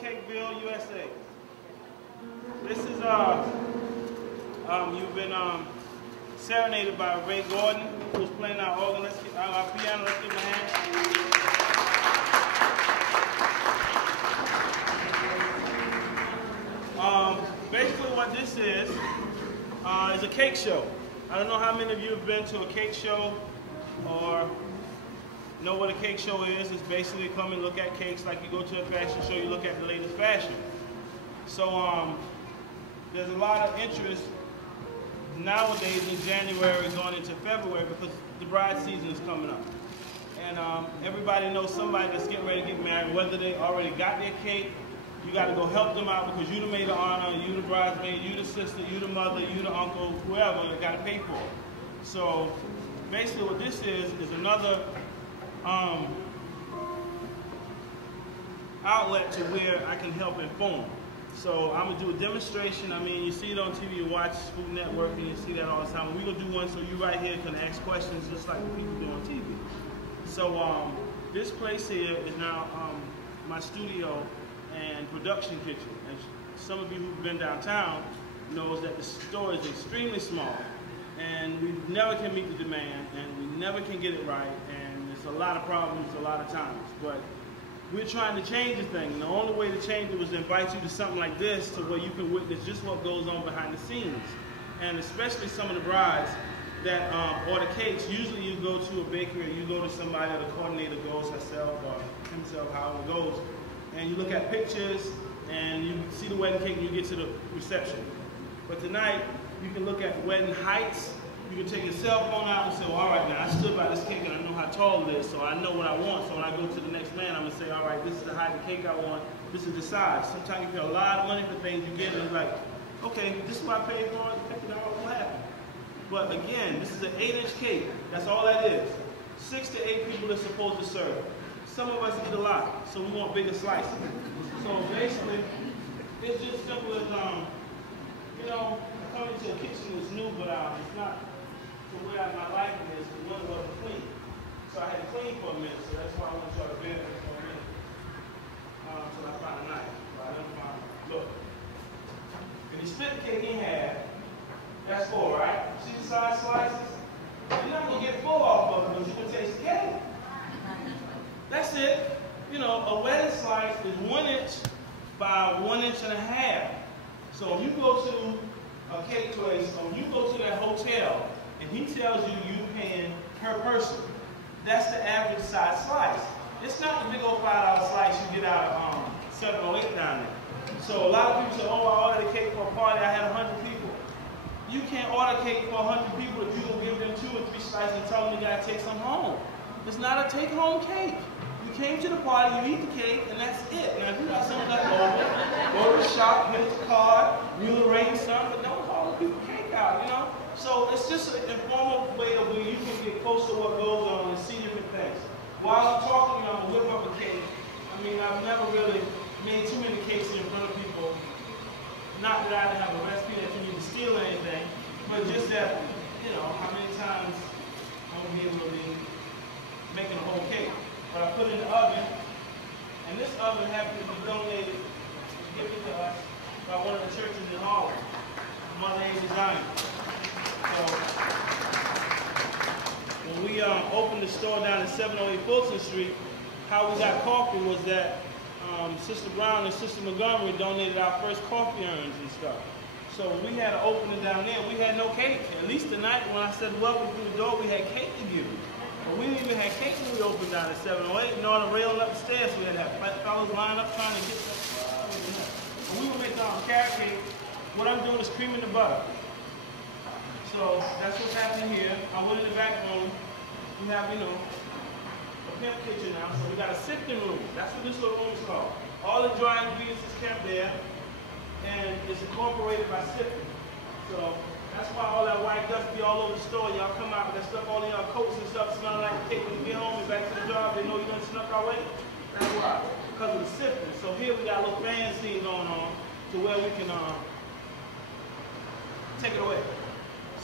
Ville, USA. This is you've been serenaded by Ray Gordon, who's playing our organ. Our piano. Let's give him a hand. Basically, what this is a cake show. I don't know how many of you have been to a cake show or know what a cake show is. It's basically come and look at cakes like you go to a fashion show, you look at the latest fashion. So there's a lot of interest nowadays in January going into February because the bride season is coming up. And everybody knows somebody that's getting ready to get married, whether they already got their cake, you got to go help them out because you the maid of honor, you the bridesmaid, you the sister, you the mother, you the uncle, whoever, you got to pay for it. So basically what this is another outlet to where I can help inform. So I'm going to do a demonstration. I mean, you see it on TV, you watch Food Network, and you see that all the time. We're going to do one so you right here can ask questions just like the people do on TV. So this place here is now my studio and production kitchen. And some of you who've been downtown knows that the store is extremely small. And we never can meet the demand, and we never can get it right, and there's a lot of problems a lot of times. But we're trying to change the thing, and the only way to change it was to invite you to something like this to where you can witness just what goes on behind the scenes. And especially some of the brides that order cakes, usually you go to a bakery or you go to somebody, the coordinator goes herself or himself, however it goes, and you look at pictures and you see the wedding cake and you get to the reception. But tonight, you can look at wedding heights. You can take your cell phone out and say, well, all right, now I stood by this cake and I know how tall it is, so I know what I want. So when I go to the next man, I'm going to say, all right, this is the height of the cake I want. This is the size. Sometimes you pay a lot of money for things you get, and it's like, okay, this is what I paid for it, $50, what happened? But again, this is an 8-inch cake. That's all that is. 6 to 8 people are supposed to serve. Some of us eat a lot, so we want bigger slices. So basically, it's just simple as, you know, coming to a kitchen is new, but it's not to where my liking is, because one wasn't clean. So I had to clean for a minute, so that's why I want to try to bear it for a minute. Until I find a knife. But I didn't find it. Look. If you split the cake in half, that's 4, right? See the size slices? You're not going to get full off of it, but you can taste the cake. That's it. You know, a wedding slice is 1 inch by 1.5 inches. So if you go to a cake place, or you go to that hotel, and he tells you you're paying per person, that's the average size slice. It's not the big old $5 slice you get out of 708 down there. So a lot of people say, oh, I ordered a cake for a party, I had 100 people. You can't order a cake for 100 people if you're going to give them 2 or 3 slices and tell them you got to take some home. It's not a take-home cake. You came to the party, you eat the cake, and that's it. Now, if you got something left over, go to the shop, get the card, you'll arrange something, but don't call the people cake out, you know? So it's just an informal way of where you can get close to what goes on and see different things. While I'm talking, I'm going to whip up a cake. I mean, I've never really made too many cakes in front of people. Not that I have a recipe that you need to steal or anything, but just that, you know, how many times I'm going to be able to be making a whole cake. But I put it in the oven, and this oven happened to be donated, given to us by one of the churches in Harlem, Mother A Design. So when we opened the store down at 708 Fulton Street, how we got coffee was that Sister Brown and Sister Montgomery donated our first coffee urns and stuff. So when we had an opening down there, we had no cake. At least the night when I said welcome through the door, we had cake to give you. But we didn't even have cake when we opened down at 708, and on the railing up the stairs, we had to have fellas lined up trying to get that. When we were making our carrot cake, what I'm doing is creaming the butter. So that's what's happening here. I went in the back room. We have, you know, a pimp kitchen now, so we got a sifting room. That's what this little room is called. All the dry ingredients is kept there, and it's incorporated by sifting. So that's why all that white dust be all over the store. Y'all come out with that stuff, all in y'all coats and stuff, smelling like cake. When you get home and back to the job, they know you done snuck our way. That's why, because of the sifting. So here we got a little fan scene going on to where we can take it away.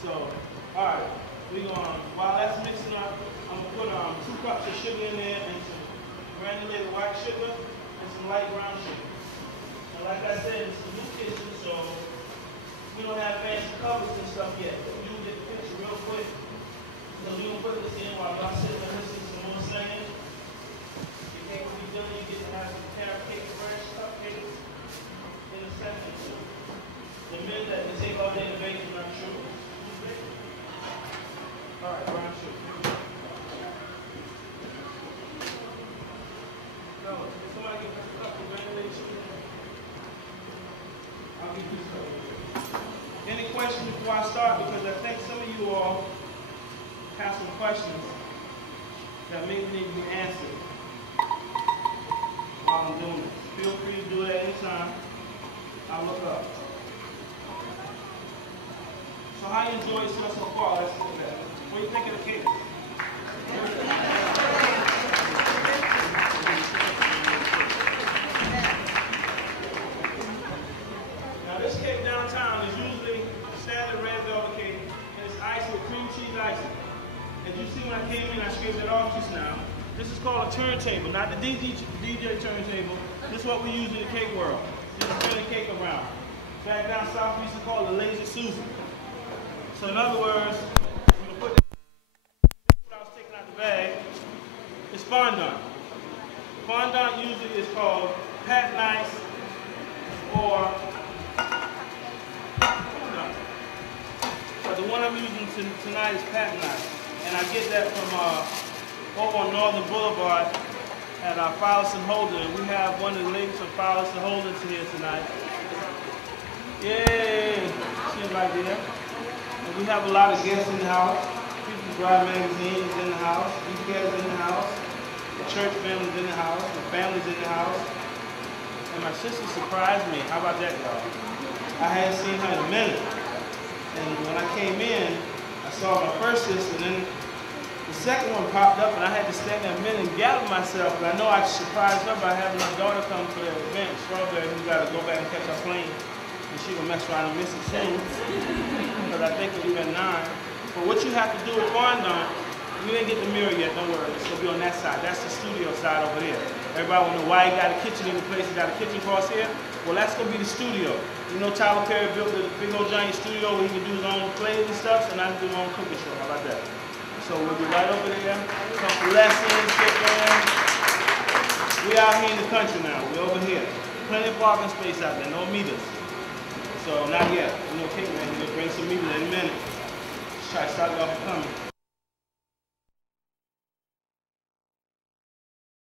So, all right, while that's mixing up, I'm gonna put 2 cups of sugar in there and some granulated white sugar and some light brown sugar. like I said, it's a new kitchen, so we don't have fancy covers and stuff yet. But you get the picture real quick. So we're going to put this in while y'all sitting and listening to some more singing. Your cake will be done. You get to have some carrot cake, fresh cupcakes in a second. The minute that they take all day to bake, I'm not sure. All right, brown sugar. Fellas, can somebody get a cup of granulated sugar? I'll give you some. Any questions before I start? Because I think some of you all have some questions that maybe need to be answered while I'm doing this. Feel free to do it at any time. I'll look up. So how you enjoy yourself so far? Let's look at it. What do you think of the cake? Now this cake downtown is usually a standard red velvet cake, and it's iced with cream cheese icing. As you see when I came in, I scraped it off just now. This is called a turntable, not the DJ turntable. This is what we use in the cake world. Just turn the cake around. Back down south, we used to call it a lazy Susan. So in other words, I'm going to put what I was taking out the bag. It's fondant. Fondant usually is called patent ice or fondant. But the one I'm using tonight is patent ice. And I get that from over on Northern Boulevard at Fowles and Holden. And we have one of the ladies from Fowles and Holden here tonight. Yay! She's right there. And we have a lot of guests in the house. People Drive magazines in the house. UPS in the house. The church family's in the house. The family's in the house. And my sister surprised me. How about that, y'all? I hadn't seen her in a minute. And when I came in, I saw my first sister, and then the second one popped up, and I had to stand there a minute and gather myself. But I know I surprised her by having my daughter come to the event, Strawberry, who's got to go back and catch our plane. And she will mess around and miss it soon, because I think it'll be at 9. But what you have to do with fondant, we didn't get the mirror yet, don't worry. It's going to be on that side. That's the studio side over there. Everybody will know why he got a kitchen in the place. He got a kitchen cross here. Well, that's going to be the studio. You know Tyler Perry built the big old giant studio where he can do his own plays and stuff, and I can do my own cooking show. How about that? So we'll be right over there. Couple lessons, get going. We out here in the country now. We're over here. Plenty of parking space out there, no meters. So not yet. You know, cake man, we'll bring some meters in a minute. Let's try to start it off coming.